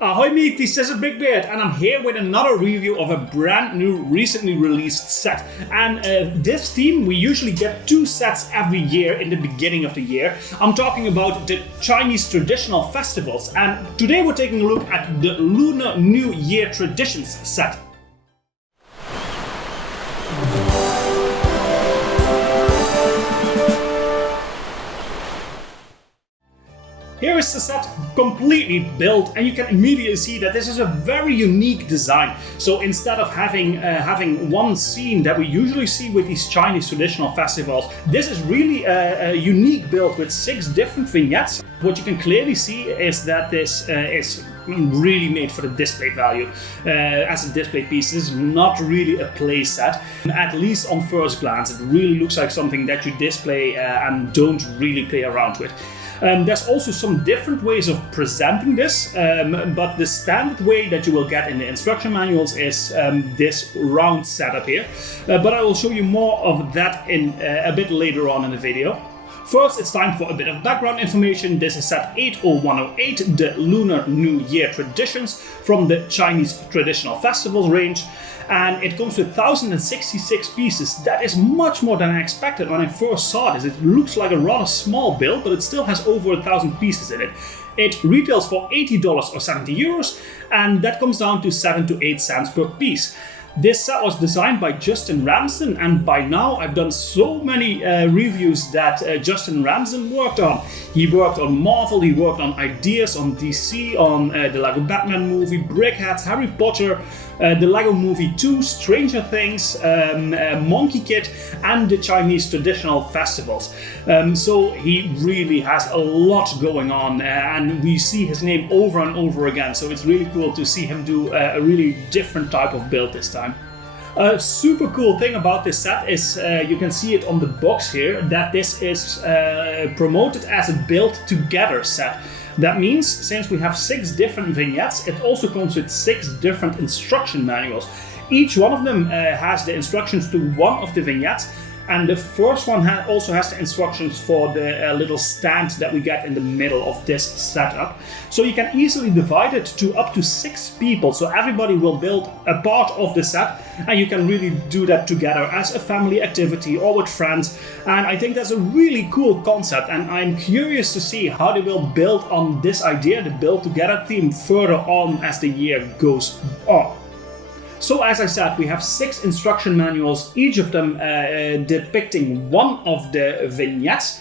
Ahoy mateys, this is BrickBeard and I'm here with another review of a brand new, recently released set. And this theme, we usually get 2 sets every year in the beginning of the year. I'm talking about the Chinese traditional festivals, and today we're taking a look at the Lunar New Year Traditions set. Here is the set completely built, and you can immediately see that this is a very unique design. So instead of having one scene that we usually see with these Chinese traditional festivals, this is really a unique build with 6 different vignettes. What you can clearly see is that this is really made for the display value. As a display piece, this is not really a play set. At least on first glance, it really looks like something that you display and don't really play around with. There's also some different ways of presenting this, but the standard way that you will get in the instruction manuals is this round setup here. But I will show you more of that in a bit later on in the video. First, it's time for a bit of background information. This is set 80108, the Lunar New Year Traditions from the Chinese Traditional Festivals range. And it comes with 1,066 pieces. That is much more than I expected when I first saw this. It looks like a rather small build, but it still has over 1,000 pieces in it. It retails for $80 or 70 euros, and that comes down to 7 to 8 cents per piece. This set was designed by Justin Ramsden, and by now I've done so many reviews that Justin Ramsden worked on. He worked on Marvel, he worked on ideas on DC, on the Lego Batman movie, Brickheads, Harry Potter, the Lego Movie 2, Stranger Things, Monkey Kid, and the Chinese traditional festivals. So he really has a lot going on, and we see his name over and over again. So it's really cool to see him do a really different type of build this time. A super cool thing about this set is, you can see it on the box here, that this is promoted as a build together set. That means, since we have 6 different vignettes, it also comes with 6 different instruction manuals. Each one of them has the instructions to one of the vignettes, and the first one also has the instructions for the little stand that we get in the middle of this setup. So you can easily divide it to up to 6 people, so everybody will build a part of the set, and you can really do that together as a family activity or with friends. And I think that's a really cool concept, and I'm curious to see how they will build on this idea, the build together theme, further on as the year goes on. So as I said, we have 6 instruction manuals, each of them depicting one of the vignettes.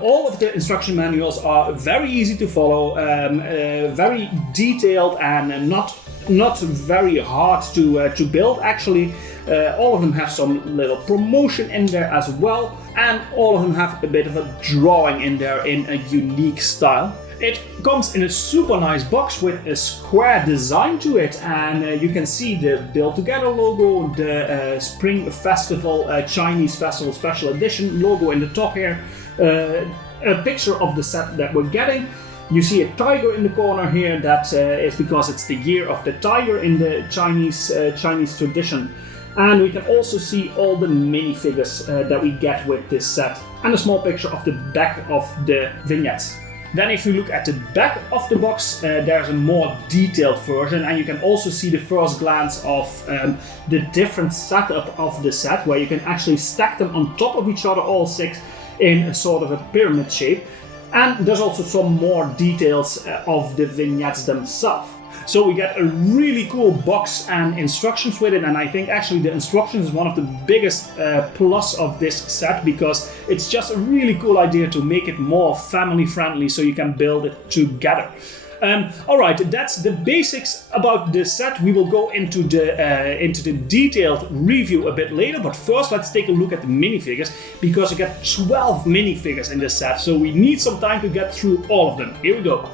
All of the instruction manuals are very easy to follow, very detailed, and not very hard to build. Actually, all of them have some little promotion in there as well, and all of them have a bit of a drawing in there in a unique style. It comes in a super nice box with a square design to it, and you can see the Build Together logo, the Spring Festival Chinese Festival Special Edition logo in the top here, a picture of the set that we're getting. You see a tiger in the corner here. That is because it's the year of the tiger in the Chinese tradition. And we can also see all the minifigures that we get with this set, and a small picture of the back of the vignettes. Then if you look at the back of the box, there's a more detailed version, and you can also see the first glance of the different setup of the set, where you can actually stack them on top of each other, all 6, in a sort of a pyramid shape. And there's also some more details of the vignettes themselves. So we get a really cool box and instructions with it, and I think actually the instructions is one of the biggest plus of this set, because it's just a really cool idea to make it more family friendly so you can build it together. Alright, that's the basics about the set. We will go into the detailed review a bit later, but first let's take a look at the minifigures, because you get 12 minifigures in this set, so we need some time to get through all of them. Here we go.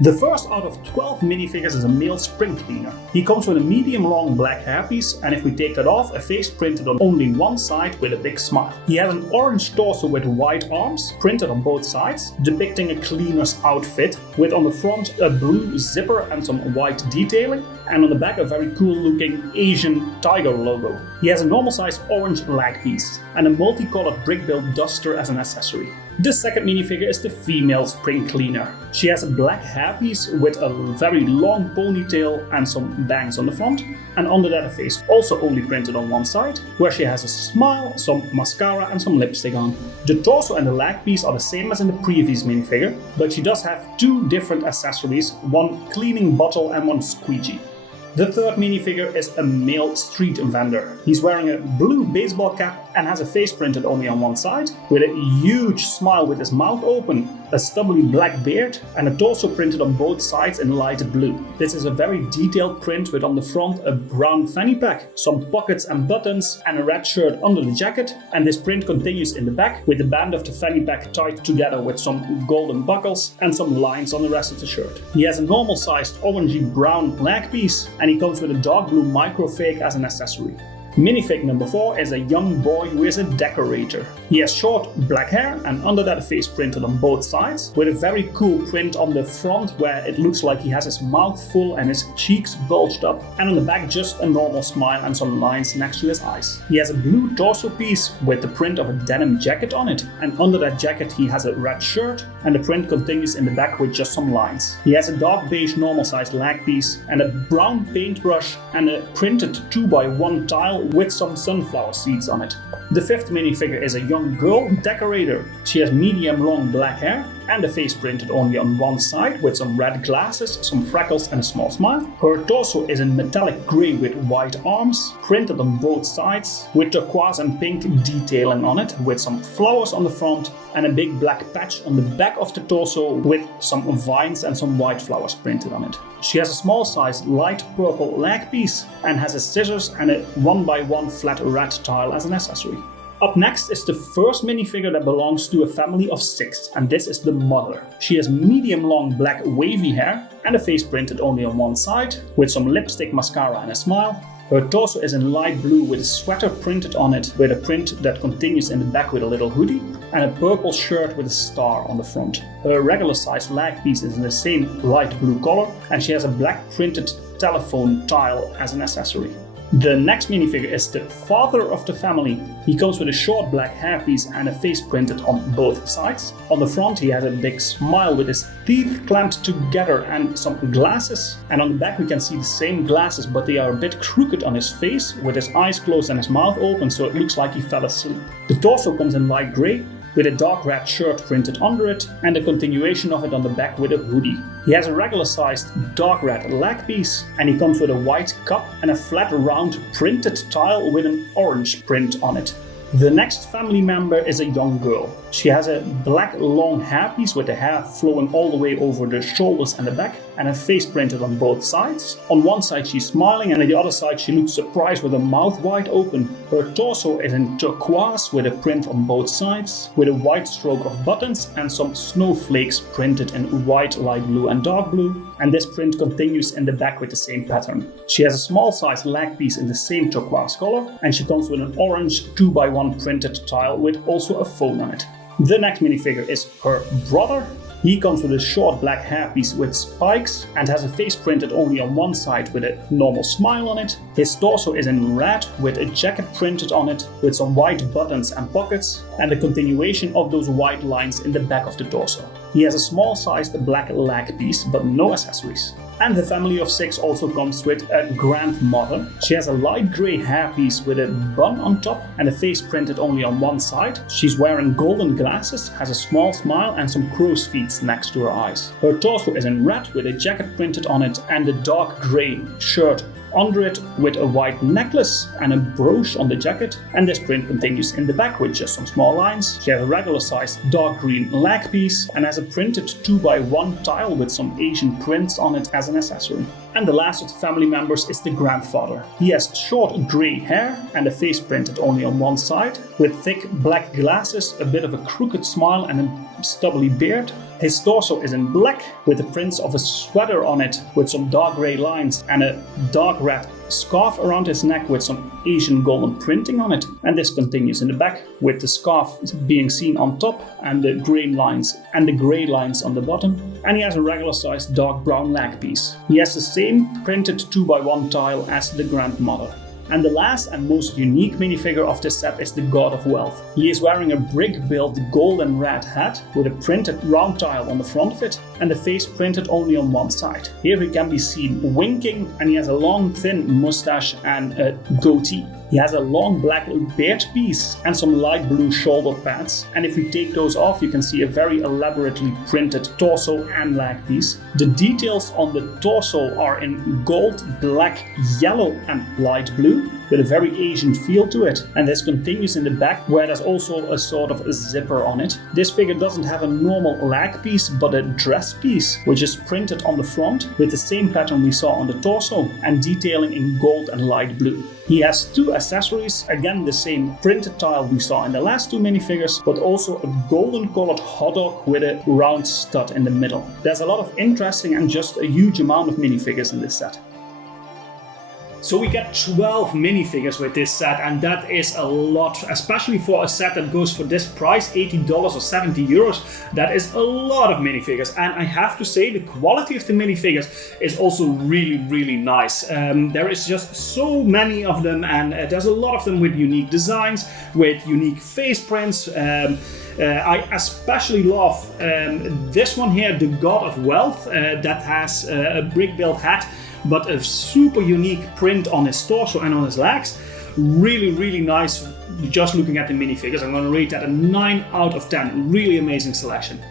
The first out of 12 minifigures is a male spring cleaner. He comes with a medium long black hairpiece, and if we take that off, a face printed on only one side with a big smile. He has an orange torso with white arms, printed on both sides, depicting a cleaner's outfit. with on the front a blue zipper and some white detailing, and on the back a very cool looking Asian tiger logo. He has a normal sized orange leg piece and a multicolored BrickBeard duster as an accessory. The second minifigure is the female spring cleaner. She has a black hairpiece with a very long ponytail and some bangs on the front, and under that a face also only printed on one side, where she has a smile, some mascara and some lipstick on. The torso and the leg piece are the same as in the previous minifigure, but she does have two different accessories, one cleaning bottle and one squeegee. The third minifigure is a male street vendor. He's wearing a blue baseball cap and has a face printed only on one side, with a huge smile with his mouth open, a stubbly black beard, and a torso printed on both sides in light blue. This is a very detailed print with on the front a brown fanny pack, some pockets and buttons, and a red shirt under the jacket, and this print continues in the back with the band of the fanny pack tied together with some golden buckles and some lines on the rest of the shirt. He has a normal sized orangey brown leg piece, and he comes with a dark blue microfake as an accessory. Minifig number 4 is a young boy who is a decorator. He has short black hair and under that a face printed on both sides, with a very cool print on the front where it looks like he has his mouth full and his cheeks bulged up, and on the back just a normal smile and some lines next to his eyes. He has a blue torso piece with the print of a denim jacket on it, and under that jacket he has a red shirt, and the print continues in the back with just some lines. He has a dark beige normal sized leg piece and a brown paintbrush and a printed 2x1 tile with some sunflower seeds on it. The fifth minifigure is a young girl decorator. She has medium long black hair and a face printed only on one side with some red glasses, some freckles and a small smile. Her torso is in metallic grey with white arms, printed on both sides with turquoise and pink detailing on it, with some flowers on the front and a big black patch on the back of the torso with some vines and some white flowers printed on it. She has a small sized light purple leg piece and has a scissors and a 1x1 flat red tile as an accessory. Up next is the first minifigure that belongs to a family of 6, and this is the mother. She has medium long black wavy hair and a face printed only on one side, with some lipstick, mascara and a smile. Her torso is in light blue with a sweater printed on it, with a print that continues in the back with a little hoodie, and a purple shirt with a star on the front. Her regular sized leg piece is in the same light blue color, and she has a black printed telephone tile as an accessory. The next minifigure is the father of the family. He comes with a short black hairpiece and a face printed on both sides. On the front he has a big smile with his teeth clamped together and some glasses. And on the back we can see the same glasses, but they are a bit crooked on his face, with his eyes closed and his mouth open, so it looks like he fell asleep. The torso comes in light grey, with a dark red shirt printed under it and a continuation of it on the back with a hoodie. He has a regular sized dark red leg piece, and he comes with a white cup and a flat round printed tile with an orange print on it. The next family member is a young girl. She has a black long hairpiece with the hair flowing all the way over the shoulders and the back, and a face printed on both sides. On one side she's smiling, and on the other side she looks surprised with her mouth wide open. Her torso is in turquoise with a print on both sides, with a white stroke of buttons and some snowflakes printed in white, light blue and dark blue, and this print continues in the back with the same pattern. She has a small sized leg piece in the same turquoise color, and she comes with an orange 2x1 printed tile with also a phone on it. The next minifigure is her brother. He comes with a short black hairpiece with spikes and has a face printed only on one side with a normal smile on it. His torso is in red with a jacket printed on it with some white buttons and pockets, and a continuation of those white lines in the back of the torso. He has a small sized black leg piece but no accessories. And the family of 6 also comes with a grandmother. She has a light grey hairpiece with a bun on top and a face printed only on one side. She's wearing golden glasses, has a small smile and some crow's feet next to her eyes. Her torso is in red with a jacket printed on it and a dark grey shirt under it with a white necklace and a brooch on the jacket, and this print continues in the back with just some small lines. She has a regular sized dark green leg piece and has a printed 2x1 tile with some Asian prints on it as an accessory. And the last of the family members is the grandfather. He has short grey hair and a face printed only on one side, with thick black glasses, a bit of a crooked smile and a stubbly beard. His torso is in black with the prints of a sweater on it with some dark grey lines and a dark red scarf around his neck with some Asian golden printing on it. And this continues in the back with the scarf being seen on top and the grey lines on the bottom. And he has a regular sized dark brown leg piece. He has the same printed 2x1 tile as the grandmother. And the last and most unique minifigure of this set is the God of Wealth. He is wearing a BrickBeard's gold and red hat with a printed round tile on the front of it and the face printed only on one side. Here he can be seen winking, and he has a long thin mustache and a goatee. He has a long black beard piece and some light blue shoulder pads, and if we take those off you can see a very elaborately printed torso and leg piece. The details on the torso are in gold, black, yellow and light blue with a very Asian feel to it, and this continues in the back where there's also a sort of a zipper on it. This figure doesn't have a normal leg piece but a dress piece which is printed on the front with the same pattern we saw on the torso and detailing in gold and light blue. He has two accessories, again the same printed tile we saw in the last two minifigures, but also a golden colored hot dog with a round stud in the middle. There's a lot of interesting and just a huge amount of minifigures in this set. So we get 12 minifigures with this set, and that is a lot, especially for a set that goes for this price, $80 or 70 euros. That is a lot of minifigures, and I have to say the quality of the minifigures is also really nice. There is just so many of them, and there's a lot of them with unique designs, with unique face prints. I especially love this one here, the God of Wealth, that has a BrickBeard hat, but a super unique print on his torso and on his legs. Really nice. Just looking at the minifigures, I'm going to rate that a 9 out of 10. Really amazing selection.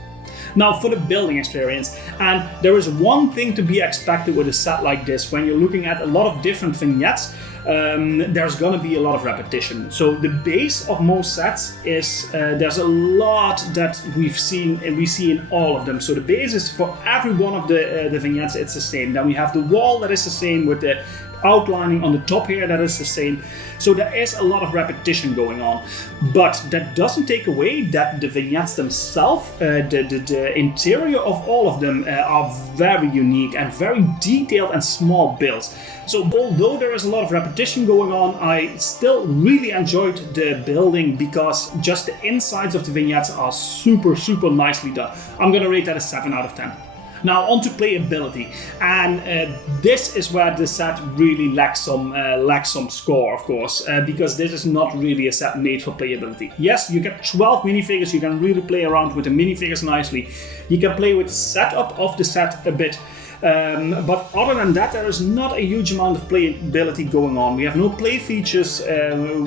Now for the building experience, and there is one thing to be expected with a set like this. When you're looking at a lot of different vignettes, there's gonna be a lot of repetition. So the base of most sets is there's a lot that we've seen and we see in all of them. So the base is for every one of the vignettes, it's the same. Then we have the wall that is the same with the outlining on the top here that is the same. So there is a lot of repetition going on, but that doesn't take away that the vignettes themselves, the interior of all of them are very unique and very detailed and small builds. So although there is a lot of repetition going on, I still really enjoyed the building because just the insides of the vignettes are super nicely done. I'm gonna rate that a 7 out of 10. Now on to playability, and this is where the set really lacks some score, of course, because this is not really a set made for playability. Yes, you get 12 minifigures, you can really play around with the minifigures nicely. You can play with the setup of the set a bit, but other than that, there is not a huge amount of playability going on. We have no play features,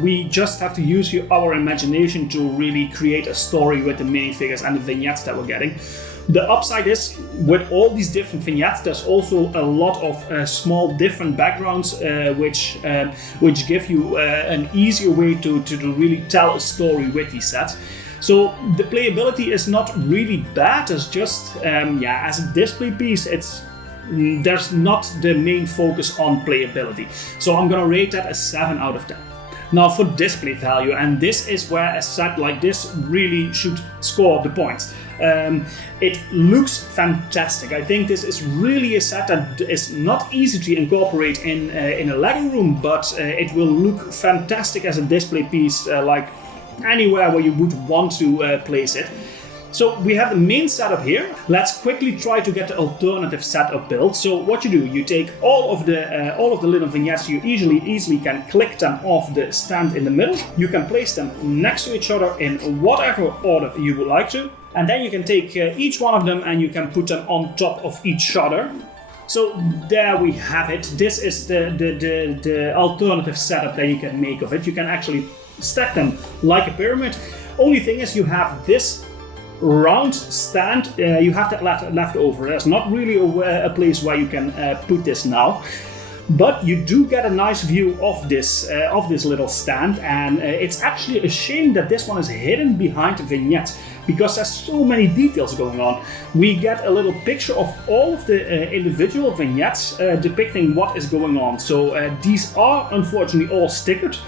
we just have to use our imagination to really create a story with the minifigures and the vignettes that we're getting. The upside is, with all these different vignettes, there's also a lot of small different backgrounds which give you an easier way to really tell a story with these sets. So the playability is not really bad, it's just, as a display piece, there's not the main focus on playability. So I'm gonna rate that a 7 out of 10. Now for display value, and this is where a set like this really should score the points. It looks fantastic. I think this is really a set that is not easy to incorporate in a Lego room, but it will look fantastic as a display piece, like anywhere where you would want to place it. So we have the main setup here. Let's quickly try to get the alternative setup built. So what you do, you take all of the little vignettes. You easily can click them off the stand in the middle. You can place them next to each other in whatever order you would like to, and then you can take each one of them and you can put them on top of each other. So there we have it. This is the alternative setup that you can make of it. You can actually stack them like a pyramid. Only thing is, you have this round stand, you have that left over. There's not really a place where you can put this now, but you do get a nice view of this little stand, and it's actually a shame that this one is hidden behind the vignette because there's so many details going on. We get a little picture of all of the individual vignettes depicting what is going on. So these are unfortunately all stickered.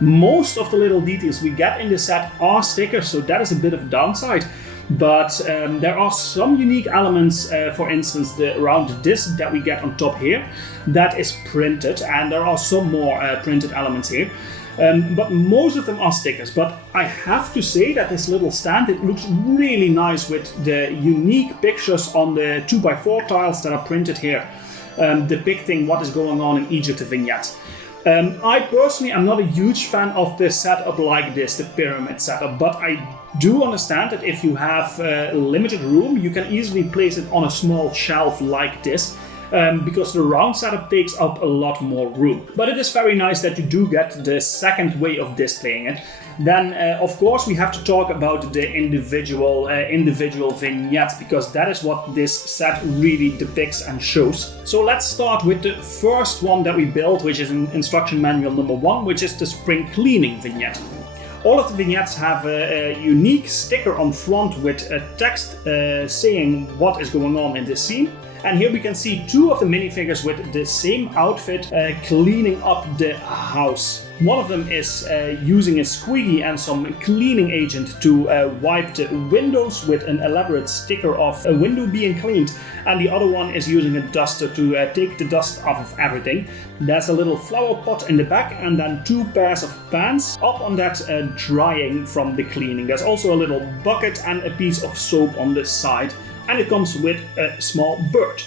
Most of the little details we get in the set are stickers, so that is a bit of a downside. But there are some unique elements, for instance the round disc that we get on top here, that is printed, and there are some more printed elements here. But most of them are stickers. But I have to say that this little stand, it looks really nice with the unique pictures on the 2x4 tiles that are printed here, depicting what is going on in Egypt, the vignette. I personally am not a huge fan of the setup like this, the pyramid setup, but I do understand that if you have limited room, you can easily place it on a small shelf like this. Because the round setup takes up a lot more room. But it is very nice that you do get the second way of displaying it. Then, of course, we have to talk about the individual vignettes, because that is what this set really depicts and shows. So let's start with the first one that we built, which is in instruction manual number 1, which is the spring cleaning vignette. All of the vignettes have a unique sticker on front with a text saying what is going on in this scene. And here we can see 2 of the minifigures with the same outfit cleaning up the house. One of them is using a squeegee and some cleaning agent to wipe the windows with an elaborate sticker of a window being cleaned. And the other one is using a duster to take the dust off of everything. There's a little flower pot in the back, and then 2 pairs of pants up on that drying from the cleaning. There's also a little bucket and a piece of soap on the side. And it comes with a small bird.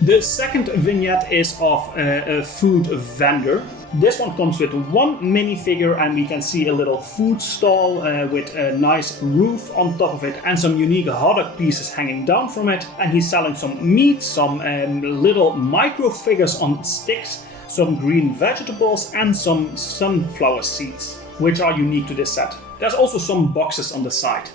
The second vignette is of a food vendor. This one comes with 1 minifigure, and we can see a little food stall with a nice roof on top of it and some unique hot dog pieces hanging down from it. And he's selling some meat, some little micro figures on sticks, some green vegetables and some sunflower seeds, which are unique to this set. There's also some boxes on the side.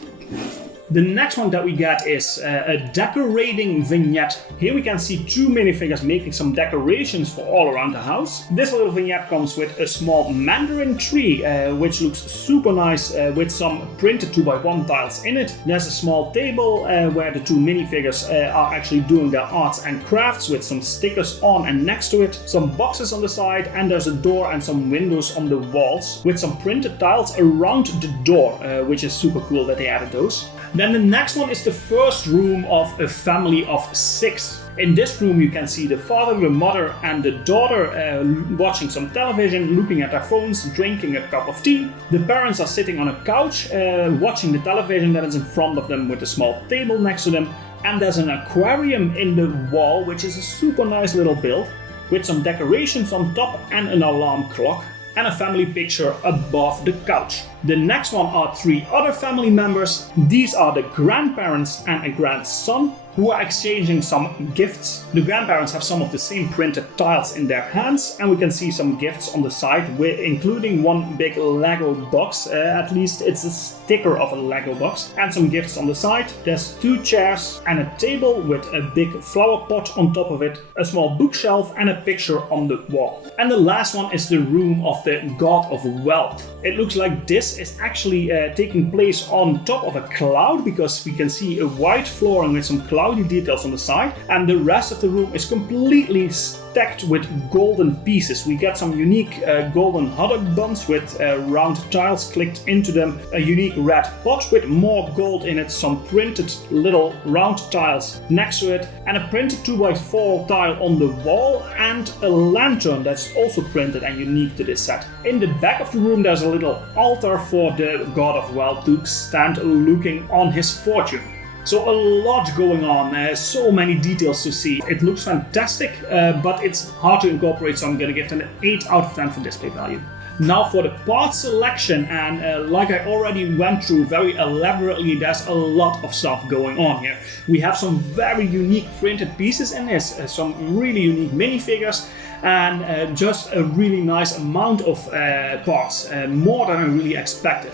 The next one that we get is a decorating vignette. Here we can see 2 minifigures making some decorations for all around the house. This little vignette comes with a small mandarin tree, which looks super nice with some printed 2x1 tiles in it. There's a small table where the 2 minifigures are actually doing their arts and crafts with some stickers on and next to it. Some boxes on the side, and there's a door and some windows on the walls with some printed tiles around the door, which is super cool that they added those. Then the next one is the first room of a family of 6. In this room you can see the father, the mother and the daughter watching some television, looking at their phones, drinking a cup of tea. The parents are sitting on a couch watching the television that is in front of them with a small table next to them. And there's an aquarium in the wall, which is a super nice little build with some decorations on top and an alarm clock, and a family picture above the couch. The next one are 3 other family members. These are the grandparents and a grandson who are exchanging some gifts. The grandparents have some of the same printed tiles in their hands, and we can see some gifts on the side, including 1 big Lego box. At least it's a sticker of a Lego box, and some gifts on the side. There's 2 chairs and a table with a big flower pot on top of it, a small bookshelf and a picture on the wall. And the last one is the room of the God of Wealth. It looks like this is actually taking place on top of a cloud, because we can see a white flooring with some cloudy details on the side, and the rest of the room is completely stacked with golden pieces. We get some unique golden hot dog buns with round tiles clicked into them, a unique red pot with more gold in it, some printed little round tiles next to it, and a printed 2x4 tile on the wall, and a lantern that's also printed and unique to this set. In the back of the room there's a little altar for the God of Wealth to stand looking on his fortune. So a lot going on, so many details to see. It looks fantastic, but it's hard to incorporate, so I'm going to give it an 8 out of 10 for display value. Now for the part selection, and like I already went through very elaborately, there's a lot of stuff going on here. We have some very unique printed pieces in this, some really unique minifigures, and just a really nice amount of parts, more than I really expected.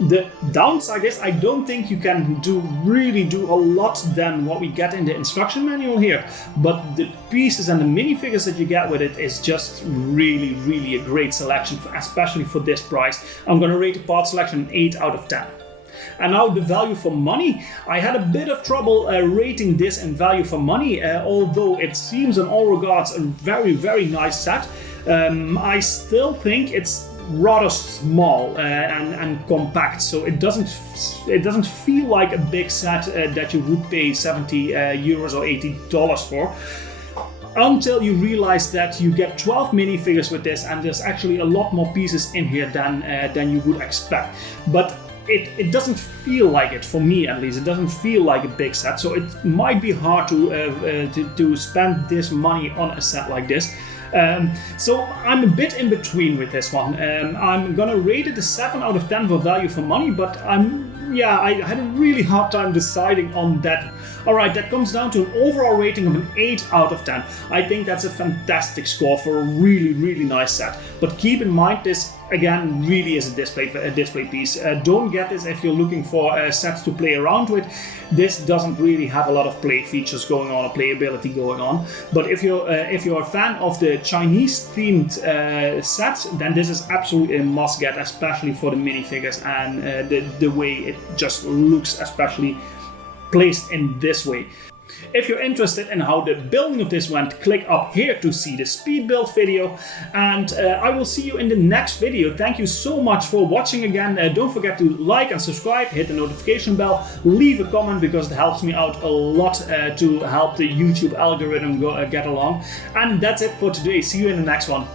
The downside is I don't think you can really do a lot than what we get in the instruction manual here, but the pieces and the minifigures that you get with it is just really a great selection, especially for this price. I'm going to rate the part selection an 8 out of 10. And now the value for money. I had a bit of trouble rating this in value for money, although it seems in all regards a very nice set. I still think it's rather small and compact, so it doesn't feel like a big set that you would pay 70 euros or $80 for. Until you realize that you get 12 minifigures with this, and there's actually a lot more pieces in here than you would expect. But it doesn't feel like it, for me at least. It doesn't feel like a big set, so it might be hard to spend this money on a set like this. So I'm a bit in between with this one. I'm gonna rate it a 7 out of 10 for value for money, but I had a really hard time deciding on that. Alright, that comes down to an overall rating of an 8 out of 10. I think that's a fantastic score for a really, really nice set. But keep in mind, this again really is a display piece. Don't get this if you're looking for sets to play around with. This doesn't really have a lot of play features going on or playability going on. But if you're a fan of the Chinese themed sets, then this is absolutely a must get, especially for the minifigures and the way it just looks, especially placed in this way. If you're interested in how the building of this went, click up here to see the speed build video, and I will see you in the next video. Thank you so much for watching again. Don't forget to like and subscribe, hit the notification bell, leave a comment because it helps me out a lot to help the YouTube algorithm get along. And that's it for today. See you in the next one.